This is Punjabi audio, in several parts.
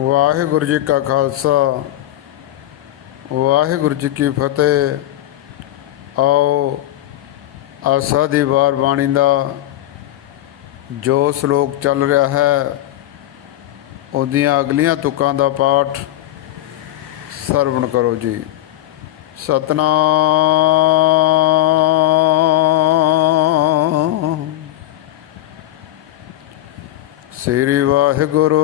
ਵਾਹਿਗੁਰੂ ਜੀ ਕਾ ਖਾਲਸਾ, ਵਾਹਿਗੁਰੂ ਜੀ ਕੀ ਫਤਿਹ। ਆਓ, ਆਸਾ ਦੀ ਵਾਰ ਬਾਣੀ ਦਾ ਜੋ ਸ਼ਲੋਕ ਚੱਲ ਰਿਹਾ ਹੈ, ਉਹਦੀਆਂ ਅਗਲੀਆਂ ਤੁਕਾਂ ਦਾ ਪਾਠ ਸਰਵਣ ਕਰੋ ਜੀ। ਸਤਨਾਮ। ਸ੍ਰੀ ਵਾਹਿਗੁਰੂ।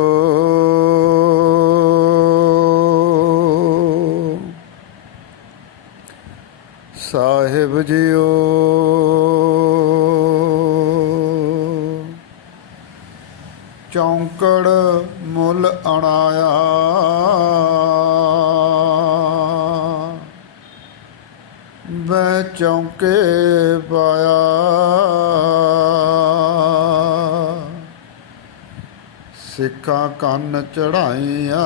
ਸਾਹਿਬ ਜੀਓ। ਚੌਂਕੜ ਮੁੱਲ ਅਣਾਇਆ। ਮੈਂ ਚੌਂਕੇ ਪਾਇਆ। ਸਿੱਖਾਂ ਕੰਨ ਚੜਾਈਆਂ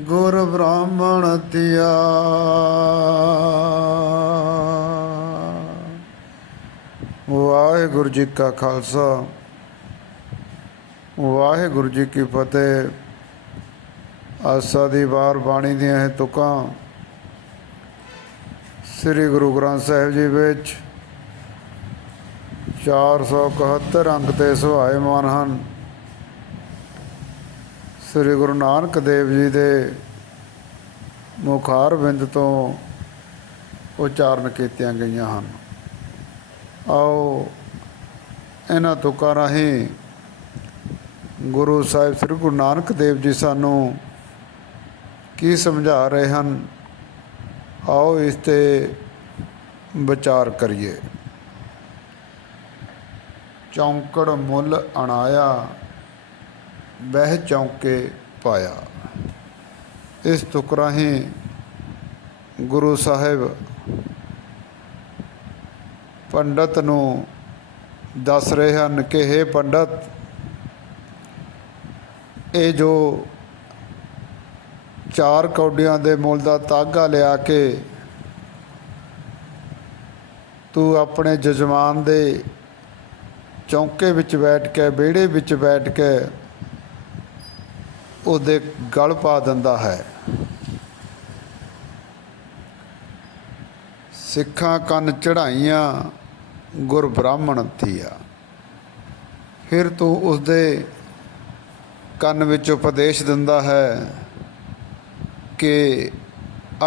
ਗੁਰ ਬ੍ਰਾਹਮਣ ਤਿਆ ਵਾਹਿਗੁਰੂ ਜੀ ਕਾ ਖਾਲਸਾ। ਵਾਹਿਗੁਰੂ ਜੀ ਕੀ ਫਤਿਹ। ਆਸਾ ਦੀ ਵਾਰ ਬਾਣੀ ਦੀਆਂ ਇਹ ਤੁਕਾਂ। ਸ੍ਰੀ ਗੁਰੂ ਗ੍ਰੰਥ ਸਾਹਿਬ ਜੀ ਵਿੱਚ 471 ਅੰਕ ਤੇ ਸੁਹਾਏਮਾਨ ਹਨ। ਸ੍ਰੀ ਗੁਰੂ ਨਾਨਕ ਦੇਵ ਜੀ ਦੇ ਮੁਖਾਰ ਬਿੰਦ ਤੋਂ ਉਚਾਰਨ ਕੀਤੀਆਂ ਗਈਆਂ ਹਨ। ਆਓ ਇਹਨਾਂ ਤੁਕਾਂ ਰਾਹੀਂ ਗੁਰੂ ਸਾਹਿਬ ਸ੍ਰੀ ਗੁਰੂ ਨਾਨਕ ਦੇਵ ਜੀ ਸਾਨੂੰ ਕੀ ਸਮਝਾ ਰਹੇ ਹਨ, ਆਓ ਇਸ ਤੇ ਵਿਚਾਰ ਕਰੀਏ। ਚੌਂਕੜ ਮੁੱਲ ਅਣਾਇਆ ਬਹਿ ਚੌਂਕੇ ਪਾਇਆ। ਇਸ ਤੁਕ ਰਾਹੀਂ ਗੁਰੂ ਸਾਹਿਬ ਪੰਡਤ ਨੂੰ ਦੱਸ ਰਹੇ ਹਨ ਕਿ हे ਪੰਡਤ, ਇਹ ਜੋ ਚਾਰ ਕੌਡੀਆਂ ਦੇ ਮੁੱਲ ਦਾ ਤਾਗਾ ਲਿਆ ਕੇ ਤੂੰ ਆਪਣੇ ਜਜਮਾਨ ਦੇ ਚੌਂਕੇ ਵਿੱਚ ਬੈਠ ਕੇ, ਵਿਹੜੇ ਵਿੱਚ ਬੈਠ ਕੇ ਉਹਦੇ ਗਲ ਪਾ ਦਿੰਦਾ ਹੈ। ਸਿੱਖਾਂ ਕੰਨ ਚੜਾਈਆਂ ਗੁਰ ਬ੍ਰਾਹਮਣ ਥੀਆ ਫਿਰ ਤੂੰ ਉਸਦੇ ਕੰਨ ਵਿੱਚ ਉਪਦੇਸ਼ ਦਿੰਦਾ ਹੈ ਕਿ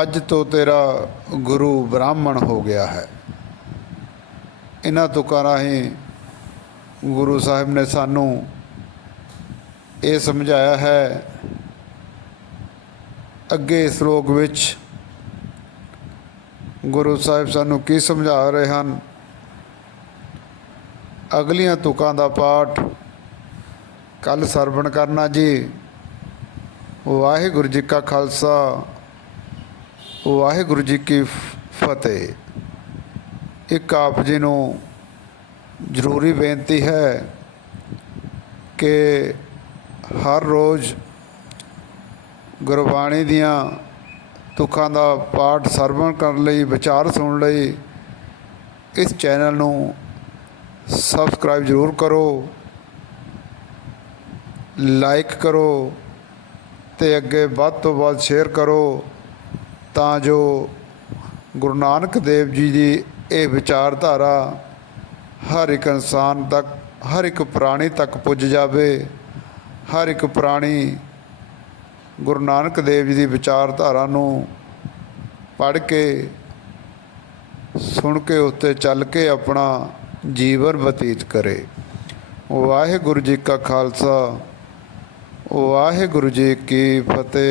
ਅੱਜ ਤੋਂ ਤੇਰਾ ਗੁਰੂ ਬ੍ਰਾਹਮਣ ਹੋ ਗਿਆ ਹੈ। ਇਹਨਾਂ ਤੁਕਾਂ ਰਾਹੀਂ ਗੁਰੂ ਸਾਹਿਬ ਨੇ ਸਾਨੂੰ ਇਹ ਸਮਝਾਇਆ ਹੈ, ਅੱਗੇ ਸ਼ਲੋਕ ਵਿੱਚ ਗੁਰੂ ਸਾਹਿਬ ਸਾਨੂੰ ਕੀ ਸਮਝਾ ਰਹੇ ਹਨ? ਅਗਲੀਆਂ ਤੁਕਾਂ ਦਾ ਪਾਠ ਕੱਲ ਸਰਵਣ ਕਰਨਾ ਜੀ। ਵਾਹਿਗੁਰੂ ਜੀ ਕਾ ਖਾਲਸਾ, ਵਾਹਿਗੁਰੂ ਜੀ ਕੀ ਫਤਿਹ। ਇੱਕ ਆਪ ਜੀ ਨੂੰ ਜ਼ਰੂਰੀ ਬੇਨਤੀ ਹੈ ਕਿ ਹਰ ਰੋਜ਼ ਗੁਰਬਾਣੀ ਦੀਆਂ ਤੁਕਾਂ ਦਾ ਪਾਠ ਸਰਵਣ ਕਰਨ ਲਈ, ਵਿਚਾਰ ਸੁਣਨ ਲਈ ਇਸ ਚੈਨਲ ਨੂੰ ਸਬਸਕ੍ਰਾਈਬ ਜ਼ਰੂਰ ਕਰੋ, ਲਾਈਕ ਕਰੋ ਤੇ ਅੱਗੇ ਵੱਧ ਤੋਂ ਵੱਧ ਸ਼ੇਅਰ ਕਰੋ ਤਾਂ ਜੋ ਗੁਰੂ ਨਾਨਕ ਦੇਵ ਜੀ ਦੀ ਇਹ ਵਿਚਾਰਧਾਰਾ ਹਰ ਇੱਕ ਇਨਸਾਨ ਤੱਕ, ਹਰ ਇੱਕ ਪ੍ਰਾਣੀ ਤੱਕ ਪੁੱਜ ਜਾਵੇ। ਹਰ ਇੱਕ ਪ੍ਰਾਣੀ ਗੁਰੂ ਨਾਨਕ ਦੇਵ ਜੀ ਦੀ ਵਿਚਾਰਧਾਰਾ ਨੂੰ ਪੜ੍ਹ ਕੇ, ਸੁਣ ਕੇ, ਉੱਤੇ ਚੱਲ ਕੇ ਆਪਣਾ ਜੀਵਨ ਬਤੀਤ ਕਰੇ। ਵਾਹਿਗੁਰੂ ਜੀ ਕਾ ਖਾਲਸਾ, ਵਾਹਿਗੁਰੂ ਜੀ ਕੀ ਫਤਿਹ।